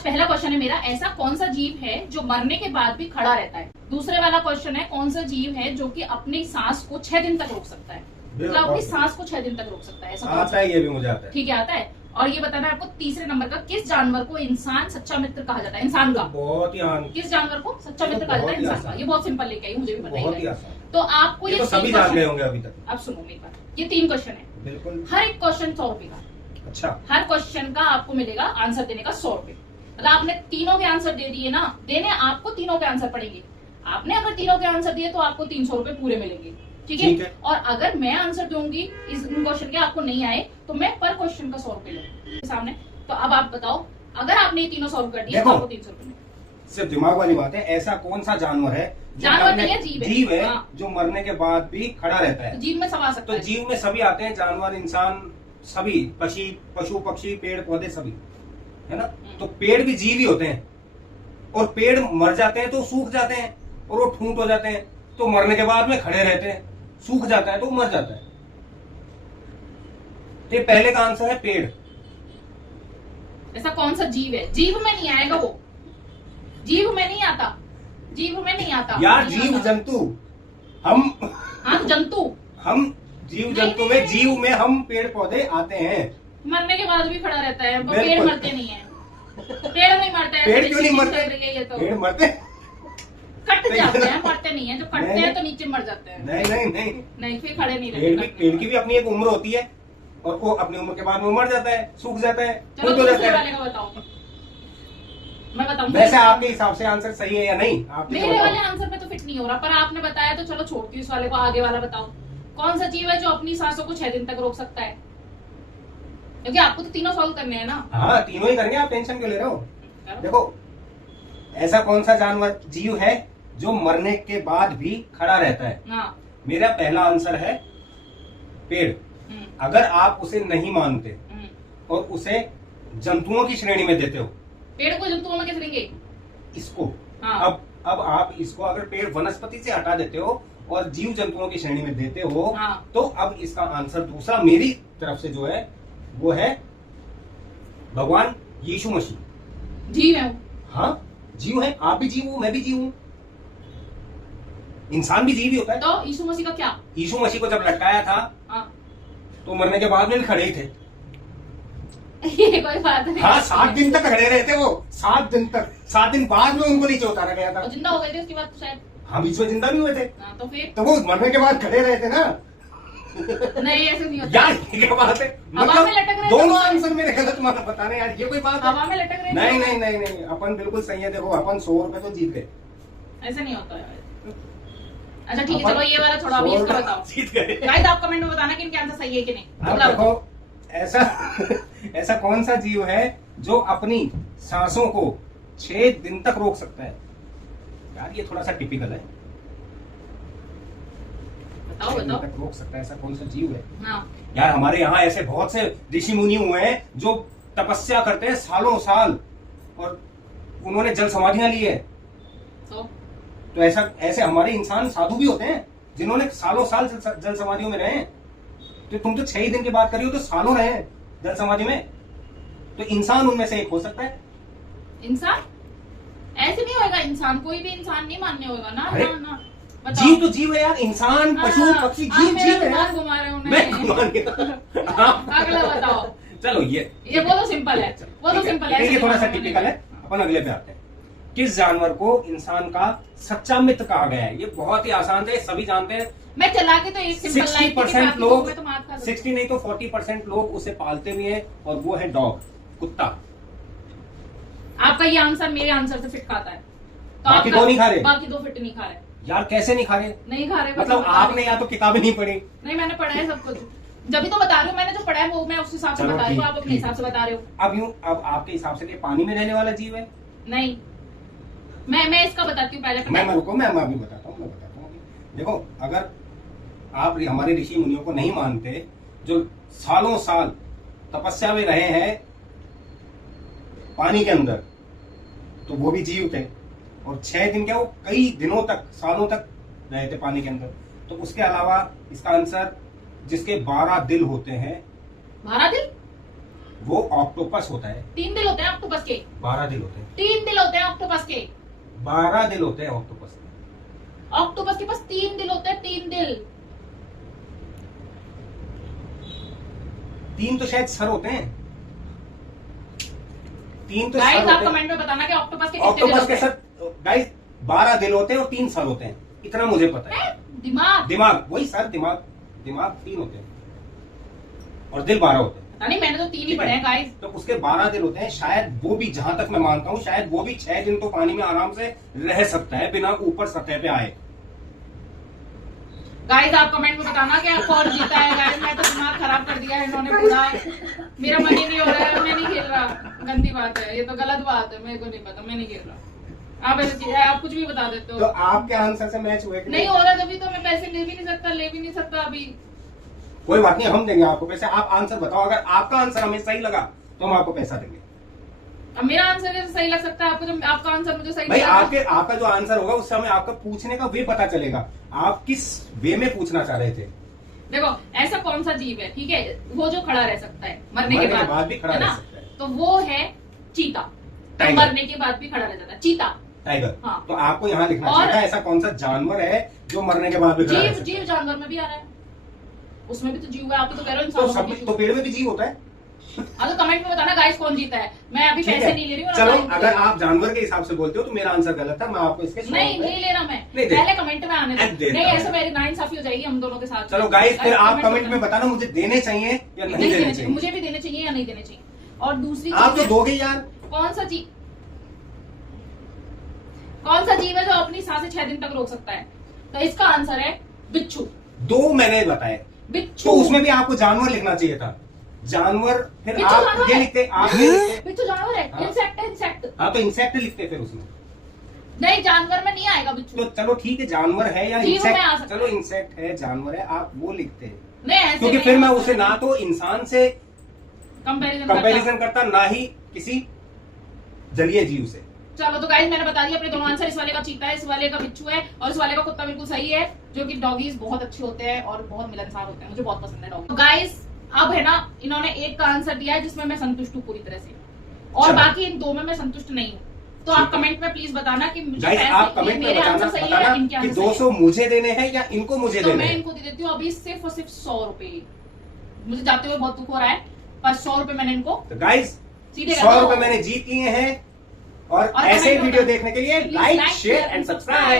आज पहला क्वेश्चन है मेरा, ऐसा कौन सा जीव है जो मरने के बाद भी खड़ा रहता है। दूसरे वाला क्वेश्चन है, कौन सा जीव है जो कि अपनी सांस को 6 दिन तक रोक सकता है, मतलब अपनी सांस को 6 दिन तक रोक सकता है। ऐसा आता है, ये भी मुझे आता है। ठीक है, आता है। और ये बताना है आपको तीसरे नंबर का, किस जानवर को इंसान सच्चा मित्र कहा जाता है? इंसान का बहुत ही किस जानवर को सच्चा मित्र कहा जाता है? इंसान का। ये बहुत सिंपल लेके आई, मुझे भी पता बहुत ही है। आसान। तो आपको ये तो सभी जान गए होंगे अभी तक। अब सुनो मेरी बात, ये 3 क्वेश्चन है, बिल्कुल। हर एक क्वेश्चन 100 रुपए का। अच्छा, हर क्वेश्चन का आपको मिलेगा आंसर देने का 100 रुपए। मतलब आपने तीनों के आंसर दे दिए ना, देने आपको तीनों के आंसर पड़ेंगे। आपने अगर तीनों के आंसर दिए तो आपको 300 रुपए पूरे मिलेंगे, ठीक है? और अगर मैं आंसर दूंगी इस क्वेश्चन के, आपको नहीं आए तो मैं पर क्वेश्चन का 100 रुपए लूंगी सामने। तो अब आप बताओ, अगर आपने तीनों 100 रुपए दिए तो आपको 300 रुपए। सिर्फ दिमाग वाली बात है, ऐसा कौन सा जानवर है, जानवर नहीं है, जीव है, हाँ। जो मरने के बाद भी खड़ा रहता है? तो जीव में सब आ सकता तो है। जीव में सभी आते हैं, जानवर, इंसान, सभी, पशु पक्षी, पेड़ पौधे, सभी, है ना? तो पेड़ भी जीव ही होते हैं, और पेड़ मर जाते हैं तो सूख जाते हैं, और वो ठूंठ हो जाते हैं, तो मरने के बाद में खड़े रहते हैं। सूख जाता है तो मर जाता है। तो ये पहले का आंसर है पेड़। ऐसा कौन सा जीव है? जीव में नहीं आएगा वो, जीव में नहीं आता, जीव में नहीं आता यार, जीव जंतु हम, हाँ जंतु, हम जीव जंतु में, जीव में हम पेड़ पौधे आते हैं। मरने के बाद भी खड़ा रहता है, वो बिल्कुल। पेड़ मरते नहीं है। पेड़ नहीं मरता है। पेड़ क्यों नहीं मरते? ये तो पेड़ मरते कट जाते हैं, मरते नहीं है। जो कटते हैं तो नीचे मर जाते हैं। नहीं नहीं नहीं, नहीं, फिर खड़े नहीं रहते। पेड़ की भी अपनी एक उम्र होती है, और वो अपनी उम्र के बाद में मर जाता है, सूख जाता है, चलो हो जाता दूसरे है। वाले का बताओ, मैं बताऊँ? वैसे आपके हिसाब से आंसर सही है या नहीं? आप मेरे वाले आंसर में तो फिट नहीं हो रहा, पर आपने बताया तो चलो छोड़ती हूँ इस वाले को। आगे वाला बताओ, कौन सा जीव है जो अपनी सांसों को 6 दिन तक रोक सकता है? क्योंकि आपको तो तीनों सॉल्व करने हैं ना। हाँ, तीनों ही करेंगे, आप टेंशन क्यों ले रहे हो? देखो, ऐसा कौन सा जानवर, जीव है जो मरने के बाद भी खड़ा रहता है? हाँ। मेरा पहला आंसर है पेड़। अगर आप उसे नहीं मानते और उसे जंतुओं की श्रेणी में देते हो, पेड़ को जंतुओं में कैसे देंगे? इसको, हाँ। अब आप इसको अगर पेड़ वनस्पति से हटा देते हो और जीव जंतुओं की श्रेणी में देते हो, हाँ। तो अब इसका आंसर दूसरा मेरी तरफ से जो है वो है भगवान यीशु मसीह। जीव है वो। हाँ, जीव है। आप भी जीव हो, मैं भी जीव हूं, इंसान भी जीव ही होता है। तो यीशु मसीह का क्या? यीशु मसीह को जब लटकाया था, हाँ। तो मरने के बाद में भी खड़े ही थे। ये कोई बात नहीं। हाँ, 7 दिन तक खड़े रहे थे वो, 7 दिन तक। 7 दिन बाद में उनको नीचे उतारा गया था। और जिंदा हो गए थे उसके बाद शायद। हाँ, बीच में जिंदा भी हुए थे। हाँ, तो फिर तो वो मरने के बाद खड़े रहे थे ना। नहीं, ऐसे नहीं होता। यार, ये क्या बात है? हवा में लटक रहे थे। दोनों आंसर मेरे गलत माना बता रहे हैं यार, ये कोई बात है? हवा में लटक रहे थे। नहीं नहीं नहीं नहीं, अपन बिल्कुल सही है। देखो, अपन 100 रुपए तो जीत गए। ऐसे नहीं होता है। अच्छा ठीक है, चलो ये वाला छोड़ो, अभी इसका बताओ। जीत गए। गाइस, आप कमेंट में बताना कि इनके आंसर सही है कि नहीं। अब देखो, ऐसा कौन सा जीव है जो अपनी सांसों को 6 दिन तक रोक सकता है? यार, ये थोड़ा सा टिपिकल है। बताओ 6 दिन बताओ। तक रोक सकता है, ऐसा कौन सा जीव है? हाँ। यार, हमारे यहाँ ऐसे बहुत से ऋषि मुनि हुए हैं जो तपस्या करते हैं सालों साल, और उन्होंने जल समाधियां ली है। तो ऐसे हमारे इंसान साधु भी होते हैं जिन्होंने सालों साल जल समाधियों में रहे हैं। तो तुम तो 6 दिन की बात कर रही हो, तो सालों रहे हैं जल समाधि में। तो इंसान उनमें से एक हो सकता है। इंसान ऐसे नहीं होगा, इंसान कोई भी इंसान नहीं मानने होगा ना। अरे, ना ना बताओ। जीव तो जीव है यार, इंसान, पशु पक्षी, जीव जीव है यार। घुमा रहे हो मैं घुमा गया। अगला बताओ। चलो, ये वो तो सिंपल है, वो तो सिंपल है। ये थोड़ा सा टिपिकल है। अपन अगले पे आते हैं। किस जानवर को इंसान का सच्चा मित्र कहा गया है? ये बहुत ही आसान है, सभी जानते हैं। मैं चला के तो एक सिंपल 60% लोग, तो मार खा 60 नहीं तो 40% लोग उसे पालते भी हैं, और वो है डॉग, कुत्ता। आपका ये आंसर मेरे आंसर से फिट खाता है, तो बाकी 2 नहीं खा रहे। बाकी 2 फिट नहीं खा रहे। यार, कैसे नहीं खा रहे? नहीं खा रहे, मतलब आपने या तो किताबें नहीं पढ़ी। नहीं, मैंने पढ़ा है सब कुछ, जब भी तो बता रही हूँ। मैंने जो पढ़ा है वो मैं उस हिसाब से बता रही हूँ, आप अपने हिसाब से बता रहे हो। अब आपके हिसाब से पानी में रहने वाला जीव है? नहीं, मैं इसका बताती हूँ पहले। मैं रुको, मैं अभी बताता हूँ। देखो, अगर आप हमारे ऋषि मुनियों को नहीं मानते, जो सालों साल तपस्या में रहे हैं पानी के अंदर, तो वो भी जीव थे। और 6 दिन क्या, वो कई दिनों तक, सालों तक रहे थे पानी के अंदर। तो उसके अलावा इसका आंसर, जिसके 12 दिल होते हैं। 12 दिल? वो ऑक्टोपस होता है। 3 दिल होते हैं ऑक्टोपस के। 12 दिल होते हैं। 3 दिल होते हैं ऑक्टोपस के। 12 दिल होते हैं ऑक्टोपस के। ऑक्टोपस के पास 3 दिल होते हैं, 3 दिल। 3 तो शायद सर होते हैं। 3 तो सर गाइस होते आप हैं। कमेंट में बताना कि ऑक्टोपस के कितने दिल ऑक्टोपस होते के हैं। सर गाइस 12 दिल होते हैं और 3 सर होते हैं, इतना मुझे पता है। दिमाग दिमाग वही सर, दिमाग 3 होते हैं और दिल 12 होते हैं। पता नहीं, मैंने तो 3 ही ठीक पढ़े है। हैं गाइस। तो उसके 12 दिल होते हैं। शायद वो भी, जहां तक मैं मानता हूँ, शायद वो भी 6 दिन तो पानी में आराम से रह सकता है बिना ऊपर सतह पे आए। गाइस आप कमेंट में बताना कि कौन जीता है। गाइस मैं तो दिमाग खराब कर दिया है इन्होंने पूरा, मेरा मन ही नहीं हो रहा है, मैं नहीं खेल रहा। गंदी बात है, ये तो गलत बात है, मेरे को नहीं पता, मैं नहीं खेल रहा। आप ऐसे आप कुछ भी बता देते हो। तो आपके आंसर से मैच हुए कि नहीं हो रहा, तभी तो मैं पैसे ले भी नहीं सकता अभी। कोई बात नहीं, हम देंगे आपको पैसे। आप आंसर बताओ, अगर आपका आंसर हमें सही लगा तो हम आपको पैसा देंगे। अब मेरा आंसर कैसे सही लग सकता है आपको, जब आपका आंसर मुझे सही भाई लगा? आपका जो आंसर होगा उससे हमें आपका पूछने का वे पता चलेगा, आप किस वे में पूछना चाह रहे थे। देखो ऐसा कौन सा जीव है, ठीक है, वो जो खड़ा रह सकता है मरने के बाद भी खड़ा है रह ना? सकता है। तो वो है चीता। तो टाइगर। मरने के बाद भी खड़ा रह जाता है चीता। टाइगर। हाँ। तो आपको यहाँ लिखना और- चाहिए था, ऐसा कौन सा जानवर है जो मरने के बाद भी खड़ा रह जीव सकता है। जीव जानवर में भी आ रहा है, उसमें भी तो जीव है। आप तो कह रहे हो तो इंसानों सब में भी तो पेड़ में भी जीव होता है। हाँ तो कमेंट में बताना गाइस कौन जीता है। मैं अभी ठीक पैसे है। नहीं ले रही हूँ। चलो अगर आप जानवर के हिसाब से बोलते हो तो मेरा आंसर गलत था, मैं आपको इसके 100 नहीं रुपए- नहीं ले रहा मैं, नहीं दे- पहले कमेंट में आने दे- दो। नहीं देता ऐसे हूं। मेरी नाइंसाफी हो जाएगी हम दोनों के साथ। चलो गाइस, फिर आप comment कमेंट में बताना मुझे देने चाहिए या नहीं देने चाहिए। मुझे भी देने चाहिए या नहीं देने चाहिए। और दूसरी आप चीज तो दोगे यार। कौन सा जीव है जो अपनी सांसें 6 दिन तक रोक सकता है? तो इसका आंसर है बिच्छू। 2 मैंने बताए, बिच्छू। तो उसमें भी आपको जानवर लिखना चाहिए था। जानवर, फिर बिच्छू आप जानवर ये है। लिखते, आप ये लिखते। बिच्छू जानवर है, हाँ। इंसेक्ट है, इंसेक्ट। हाँ तो इंसेक्ट लिखते फिर उसमें। नहीं जानवर में नहीं आएगा बिच्छू। तो चलो ठीक है, जानवर है या जीव में आ इंसेक्ट, सकता चलो है। इंसेक्ट है, जानवर है, आप वो लिखते हैं। नहीं ऐसे क्योंकि नहीं फिर मैं हो उसे सकता। ना तो इंसान से कंपैरिजन करता, ना ही किसी जलीय जीव से। चलो तो गाइस मैंने बता दिया अपने दोनों आंसर। इस वाले का चीता है, इस वाले का बिच्छू है, और इस वाले का कुत्ता बिल्कुल सही है। जो कि डॉगीज बहुत अच्छे होते हैं और बहुत मिलनसार होते हैं, मुझे बहुत पसंद है डॉगी। तो गाइस अब है ना, इन्होंने एक का आंसर दिया है जिसमें मैं संतुष्ट हूँ पूरी तरह से, और चलो। बाकी इन 2 में मैं संतुष्ट नहीं हूँ। तो आप ठीक है। कमेंट में प्लीज बताना कि मुझे गाइस पैसे- आप कमेंट में मेरे आंसर सही है या बताना इनके कि आंसर सही 200 मुझे देने हैं या इनको मुझे है। तो देने मैं हैं। इनको दे देती हूँ अभी सिर्फ और सिर्फ 100 रुपए। मुझे जाते हुए बहुत दुख हो रहा है, पर 100 रुपए मैंने इनको तो गाइस सीधे 100 रुपए मैंने जीत लिए हैं। और और ऐसे ही कमेंट वीडियो में देखने के लिए Please like, like, share share and and subscribe.